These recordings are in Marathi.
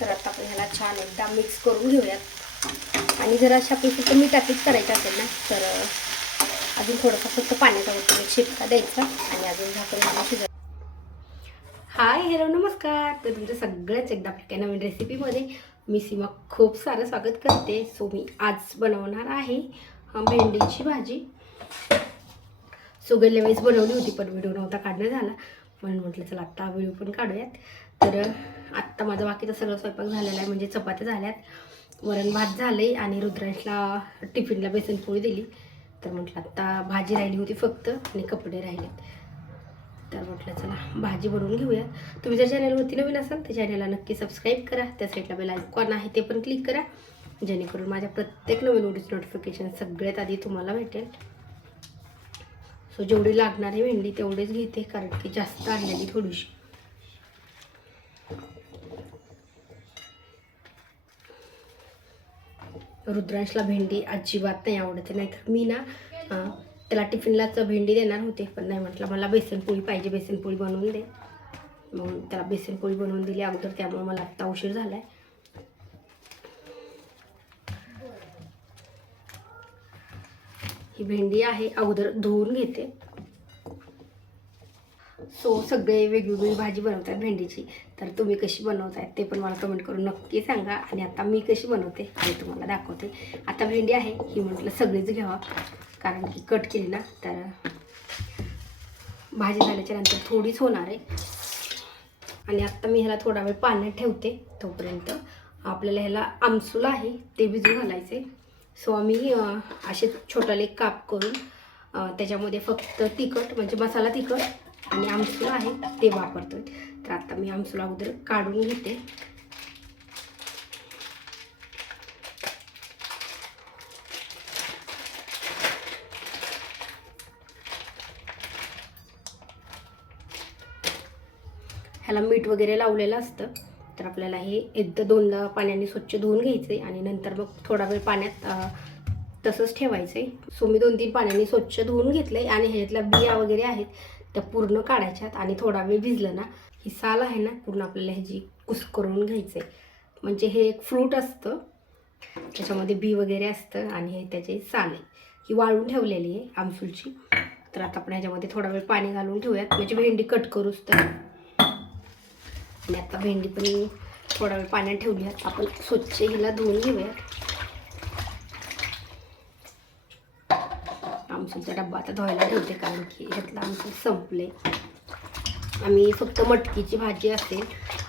तर आता आपण ह्याला छान एकदा मिक्स करून घेऊयात. आणि जर अशा आपली फक्त मीठातच करायचं असेल ना तर अजून थोडंसं फक्त पाण्याचा वरती एक शिपका द्यायचा आणि अजून झाकण घालून शिजवायचं. हाय हॅलो नमस्कार. तर तुमचं सगळ्याच एकदा आपल्या नवीन रेसिपीमध्ये मी सीमा खूप सारं स्वागत करते. सो मी आज बनवणार आहे भेंडीची भाजी. सो गेल्या वेळेस बनवली होती पण व्हिडिओ नव्हता काढणं झाला, म्हणून म्हटलं चला आत्ता व्हिडिओ पण काढूयात. तर आत्ता माझा बाकीचा सगळं स्वयंपाक झालेला आहे, म्हणजे चपात्या झाल्यात, वरण भात झाले आणि रुद्रांशला टिफिनला बेसनपोळी दिली. तर म्हटलं आत्ता भाजी राहिली होती फक्त आणि कपडे राहिलेत. तर म्हटलं चला भाजी बनवून घेऊया. तुम्ही जर चॅनलवरती नवीन असाल तर चॅनलला नक्की सबस्क्राईब करा. त्या साईडला बेल आयकॉन आहे ते पण क्लिक करा, जेणेकरून माझ्या प्रत्येक नवीन व्हिडिओचं नोटिफिकेशन सगळ्यात आधी तुम्हाला भेटेल. सो जेवढी लागणारी भेंडी तेवढेच घेते, कारण की जास्त आणलेली थोडीशी. रुद्रांशला भेंडी अजिबात नाही आवडते, नाहीतर मी ना त्याला टिफिनलाच भेंडी देणार होते, पण नाही म्हटलं मला बेसनपोळी पाहिजे, बेसनपोळी बनवून दे. म्हणून त्याला बेसनपोळी बनवून दिली अगोदर, त्यामुळे मला आत्ता उशीर झाला आहे. ही भेंडी आहे, अगोदर धुवून घेते. सो सगळे वेगवेगळी भाजी बनवतात भेंडीची, तर तुम्ही कशी बनवताय ते पण मला कमेंट करून नक्की सांगा. आणि आता मी कशी बनवते ते तुम्हाला दाखवते. आता भेंडी आहे ही म्हटलं सगळीच घ्यावा, कारण की कट केली ना तर भाजी झाल्याच्या नंतर थोडीच होणार आहे. आणि आत्ता मी ह्याला थोडा वेळ पाण्यात ठेवते, तोपर्यंत आपल्याला ह्याला आमसूल आहे ते भिजू घालायचे. सो आम्ही असे छोटाले काप करून त्याच्यामध्ये फक्त तिखट म्हणजे मसाला तिखट आणि आमसूल आहे ते वापरतोय. तर आता मी आमसूल अगोदर काढून घेते. ह्याला मीठ वगैरे लावलेलं असतं, तर आपल्याला हे एकदा दोनदा पाण्याने स्वच्छ धुवून घ्यायचे आणि नंतर मग थोडा वेळ पाण्यात तसंच ठेवायचे. सो मी 2-3 पाण्याने स्वच्छ धुवून घेतले आणि ह्याच्यातल्या बिया वगैरे आहेत त्या पूर्ण काढायच्यात. आणि थोडा वेळ भिजलं ना ही साल आहे ना पूर्ण आपल्याला ह्याची कुस्करून घ्यायचे. म्हणजे हे एक फ्रूट असतं, त्याच्यामध्ये बी वगैरे असतं आणि हे त्याची साल आहे, ही वाळून ठेवलेली आहे आमसूलची. तर आता आपण ह्याच्यामध्ये थोडा वेळ पाणी घालून ठेवूयात, म्हणजे भेंडी कट करूच तर. आणि आता भेंडी पण थोडा वेळ पाण्यात ठेवली आहे, आपण स्वच्छ हिला धुवून घेऊयात. आमसूलचा डब्बा आता धुवायला ठेवते, कारण की ह्यातलं आमसूल संपले. आम्ही फक्त मटकीची भाजी असेल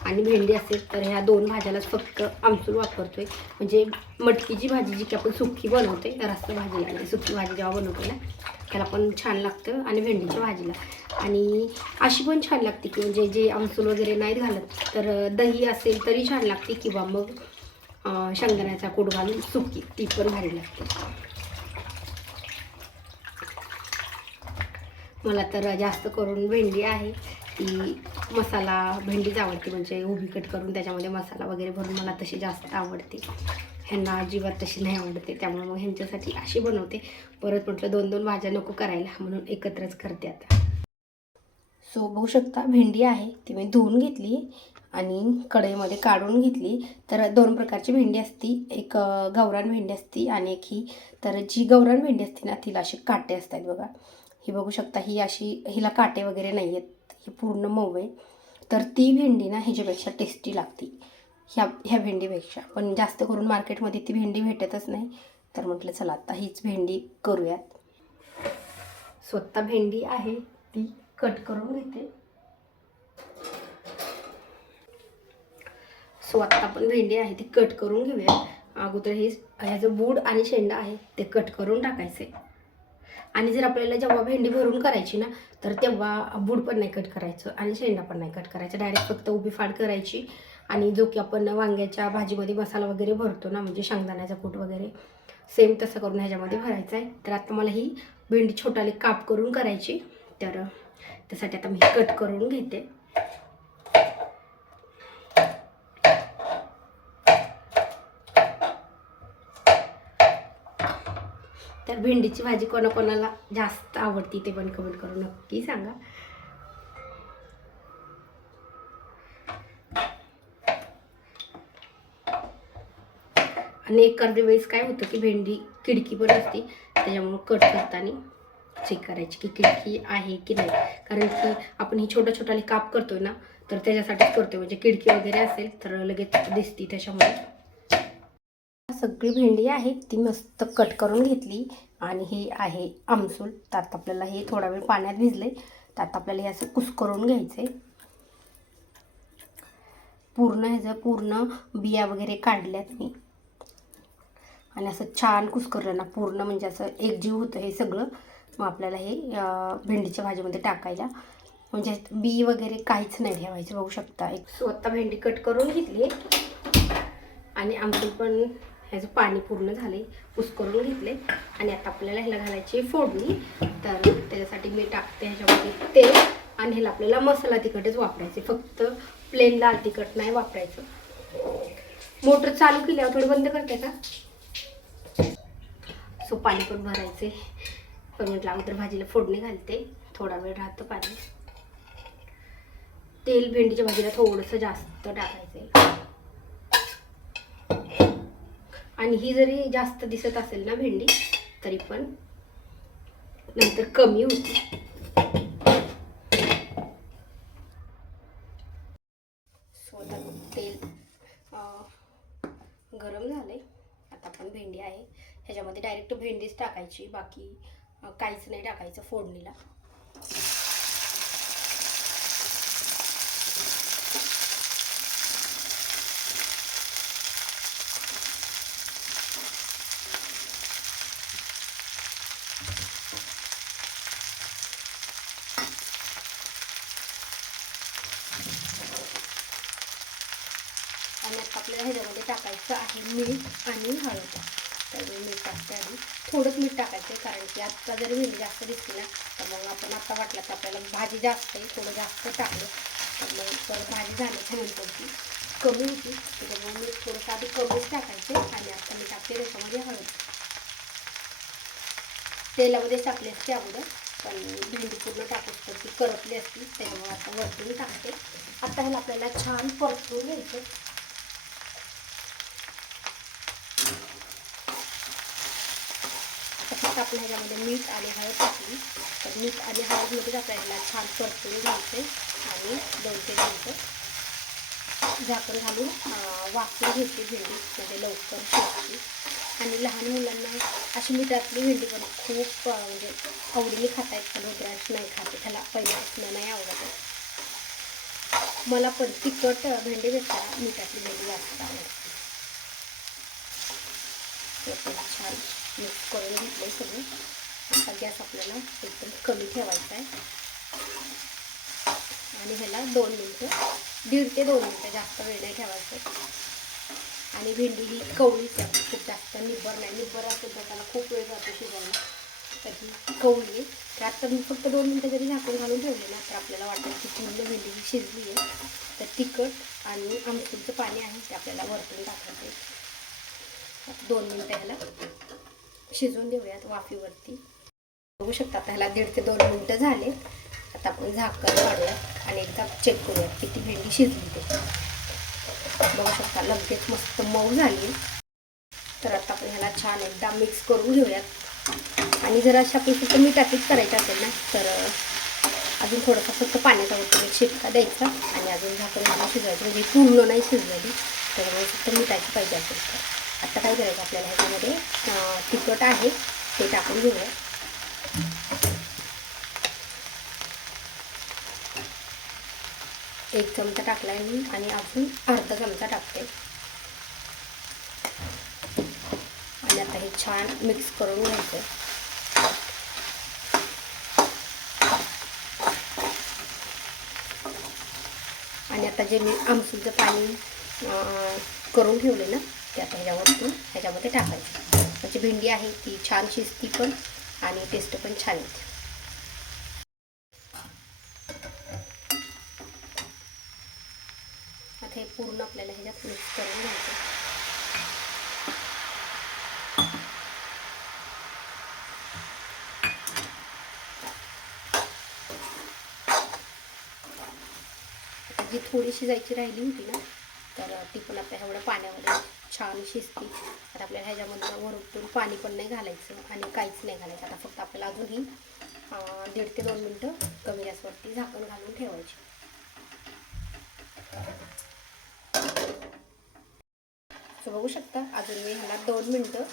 आणि भेंडी असेल तर ह्या 2 भाज्यालाच फक्त आमसूल वापरतोय. म्हणजे मटकीची भाजी जी की आपण सुकी बनवते रास्त भाजीला, आणि सुकी भाजी जेव्हा बनवतो ना त्याला पण छान लागतं, आणि भेंडीच्या भाजीला. आणि अशी पण छान लागते की म्हणजे जे आमसूल वगैरे नाहीत घालत तर दही असेल तरी छान लागते, किंवा मग शेंगदाण्याचा कूट घालून सुकी ती पण भारी लागते. मला तर जास्त करून भेंडी आहे ती मसाला भेंडीच आवडते, म्हणजे उभी कट करून त्याच्यामध्ये मसाला वगैरे भरून मला तशी जास्त आवडते. ह्यांना अजिबात तशी नाही आवडते, त्यामुळे मग ह्यांच्यासाठी अशी बनवते. परत म्हटलं 2-2 भाज्या नको करायला, म्हणून एकत्रच करते आता. सो बघू शकता भेंडी आहे ती मी धुवून घेतली आणि कढईमध्ये काढून घेतली. तर 2 प्रकारची भेंडी असती, एक गावरान भेंडी असती आणि एक ही. तर जी गावरान भेंडी असते ना तिला असे काटे असतात बघा, ही बघू शकता, ही अशी, हिला काटे वगैरे नाही आहेत, ही पूर्ण मऊ आहे. तर ती भेंडी ना ह्याच्यापेक्षा टेस्टी लागते ह्या भेंडीपेक्षा. पण जास्त करून मार्केटमध्ये ती भेंडी भेटतच नाही, तर म्हटलं चला आता हीच भेंडी करूयात. स्वतः भेंडी आहे ती कट करून घेते. सो आता आपण भेंडी आहे ती कट करून घेऊया. अगोदर ह्याचं बूड आणि शेंडा आहे ते कट करून टाकायचे. आणि जर आपल्याला जेव्हा भेंडी भरून करायची ना तर तेव्हा बूड पण नाही कट करायचं आणि शेंडा पण नाही कट करायचं, डायरेक्ट फक्त उभी फाड करायची. आणि जो की आपण वांग्याच्या भाजीमध्ये मसाला वगैरे भरतो ना, म्हणजे शेंगदाण्याचा कूट वगैरे, सेम तसं करून ह्याच्यामध्ये भरायचं आहे. तर आता मला ही भेंडी छोटाले काप करून करायची, तर त्यासाठी आता मी कट करून घेते. तर भेंडीची भाजी कोणाकोणाला जास्त आवडती ते पण कमेंट करून नक्की सांगा. आणि एखाद्या वेळेस काय होतं की भेंडी किडकी पण असते, त्याच्यामुळं कट करताना चेक करायची की किडकी आहे की नाही. कारण की आपण ही छोटा छोटाले काप करतोय ना, तर त्याच्यासाठीच करतोय, म्हणजे किडकी वगैरे असेल तर लगेच दिसती. त्याच्यामुळे सगळी भेंडी आहे ती मस्त कट करून घेतली. आणि हे आहे आमसूल. त्यात आपल्याला हे थोडा वेळ पाण्यात भिजले, त्यात आपल्याला हे असं कुस्करून घ्यायचं आहे. पूर्ण ह्याचं पूर्ण बिया वगैरे काढल्यात मी, आणि असं छान कुस्करलं ना पूर्ण, म्हणजे असं एकजीव होतं हे सगळं. मग आपल्याला हे भेंडीच्या भाजीमध्ये टाकायला, म्हणजे बी वगैरे काहीच नाही ठेवायचं. बघू शकता. एक स्वतः भेंडी कट करून घेतली आणि आमसूल पण ह्याचं पाणी पूर्ण झाले, कुस्करून घेतले. आणि आता आपल्याला ह्याला घालायची फोडणी. तर त्याच्यासाठी मी टाकते ह्याच्यामध्ये तेल, आणि ह्याला आपल्याला मसाला तिखटच वापरायचे, फक्त प्लेन लाल तिखट नाही वापरायचं. मोटर चालू केल्यावर थोडी बंद करते का? सो पाणी पण भरायचे, पण म्हटलं अगोदर भाजीला फोडणी घालते, थोडा वेळ राहतं पाणी. तेल भेंडीच्या भाजीला थोडंसं जास्त टाकायचं. आणि ही जरी जास्त दिसत असेल ना भेंडी, तरी पण नंतर कमी होती. स्वतः तेल गरम झाले. आता आपण भेंडी आहे ह्याच्यामध्ये डायरेक्ट भेंडीच टाकायची, बाकी काहीच नाही टाकायचं फोडणीला. आणि आता आपल्याला ह्याच्यामध्ये टाकायचं आहे मीठ आणि हळद. त्यामुळे मीठ टाकते आधी, थोडंच मीठ टाकायचं, कारण की आता जरी भेंडी जास्त दिसते ना, तर मग आपण आता वाटलं तर आपल्याला भाजी जास्त आहे, थोडं जास्त टाकलं तर मग परत भाजी झाल्याच्या नंतर ती कमी होती. त्याच्यामुळे मीठ थोडंसं आधी कमीच टाकायचे. आणि आता मी टाकते त्याच्यामध्ये हळद. तेलामध्येच टाकली असते अगोदर, पण भेंडी पूर्ण टाकूच तर ती करपली असती, त्याच्यामुळे आता वरतून टाकते. आता ह्याला आपल्याला छान परतून घ्यायचं. फक्त आपण ह्याच्यामध्ये मीठ आणि हळद टाकली, तर मीठ आणि हळदमध्येच आपल्याला छान परतून घ्यायचे. आणि 2 ते 3 मिनिटं झाकण घालून वाफून घ्यायची भेंडी, म्हणजे लवकर शिजते. आणि लहान मुलांना अशी मिठातली भेंडी पण खूप म्हणजे आवडीने खाता येत, पण रुद्रांश नाही खाते, त्याला पहिल्यापासून नाही आवडत. मला पण तिखट भेंडीपेक्षा मिठातली भेंडी जास्त आवडते. छान मिक्स करून घेतले सगळं. आता गॅस आपल्याला एकदम कमी ठेवायचा आहे, आणि ह्याला 2 मिनटं, 1.5 ते 2 मिनटं, जास्त वेळ नाही ठेवायचं. आणि भेंडी ही कवळीच आहे, खूप जास्त निब्बर नाही. निब्बर असेल तर त्याला खूप वेळ जातो शिजायला, तर ही कवळी आहे. तर आता मी फक्त 2 मिनटं जरी झाकून घालून ठेवले ना, तर आपल्याला वाटेल की पूर्ण भेंडी ही शिजली आहे. तर तिखट आणि आमसूलचं पाणी आहे ते आपल्याला वरतून टाकायचं आहे. 2 मिनटं ह्याला शिजवून देऊयात वाफेवरती. बघू शकता आता ह्याला 1.5 ते 2 मिनटं झाले. आता आपण झाकण काढूयात आणि एकदा चेक करूयात किती भेंडी शिजली ते. बघू शकता लगेच मस्त मऊ झाली. तर आता आपण ह्याला छान एकदा मिक्स करून घेऊयात. आणि जर अशा फक्त मिठातच करायचं असेल ना, तर अजून थोडंसं फक्त पाण्याचा वरतून एक शिपका द्यायचा आणि अजून झाकण घालून शिजवायचं, म्हणजे पूर्ण नाही शिजलेली, त्याच्यामुळे फक्त मिठाची पाहिजे असेल तर. आता काय करायचं आपल्याला ह्याच्यामध्ये तिखट आहे ते टाकून घेऊया. एक चमचा टाकला आहे मी, आणि अजून अर्धा चमचा टाकते. आणि आता हे छान मिक्स करून घ्यायचं. आणि आता जे मी आमसूलचं पाणी करून ठेवले ना, ते आता ह्याच्यामध्ये टाकायचं. म्हणजे भेंडी आहे ती छान शिजती पण, आणि टेस्ट पण छान येते. आता हे पूर्ण आपल्याला ह्याच्यात मिक्स करून घ्यायचं. जी थोडी शिजायची राहिली होती ना, तर ती पण आता एवढ्या पाण्यामध्ये छान शिजते. आता आपल्याला ह्याच्यामधून वरून पाणी पण नाही घालायचं आणि काहीच नाही घालायचं. आता फक्त आपल्याला अजूनही 1.5 ते 2 मिनटं कमी गॅसवरती झाकण घालून ठेवायचे. बघू शकता अजून मी ह्याला 2 मिनटं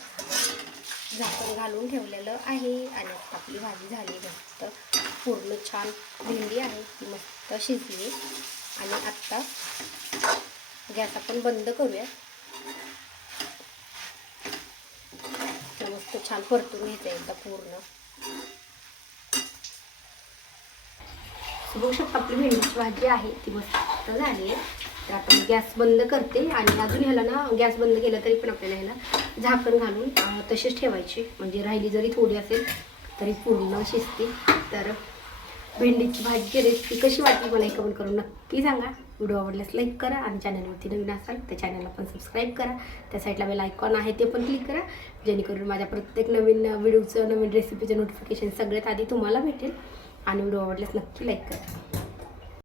झाकण घालून ठेवलेलं आहे आणि आपली भाजी झाली मस्त. पूर्ण छान भेंडी आहे ती मस्त शिजली. आणि आत्ता गॅस आपण बंद करूया. मस्त छान परतून घ्यायचं एकदा पूर्ण. बघू शकता आपली भेंडीची भाजी आहे ती मस्त झाली आहे. तर आपण गॅस बंद करते आणि अजून ह्याला ना गॅस बंद केला तरी पण आपल्याला ह्याला झाकण घालून तसेच ठेवायची. म्हणजे राहिली जरी थोडी असेल तरी पूर्ण शिजते. तर भेंडीची भाजीची रेसिपी कशी वाटली मला कमेंट करून नक्की सांगा. व्हिडिओ आवडल्यास लाईक करा आणि चॅनलवरती नवीन असाल तर चॅनलला पण सबस्क्राईब करा. त्या साईडला बेल आयकॉन आहे ते पण क्लिक करा, जेणेकरून माझ्या प्रत्येक नवीन व्हिडिओचं नवीन रेसिपीचं नोटिफिकेशन सगळ्यात आधी तुम्हाला भेटेल. आणि व्हिडिओ आवडल्यास नक्की लाईक करा.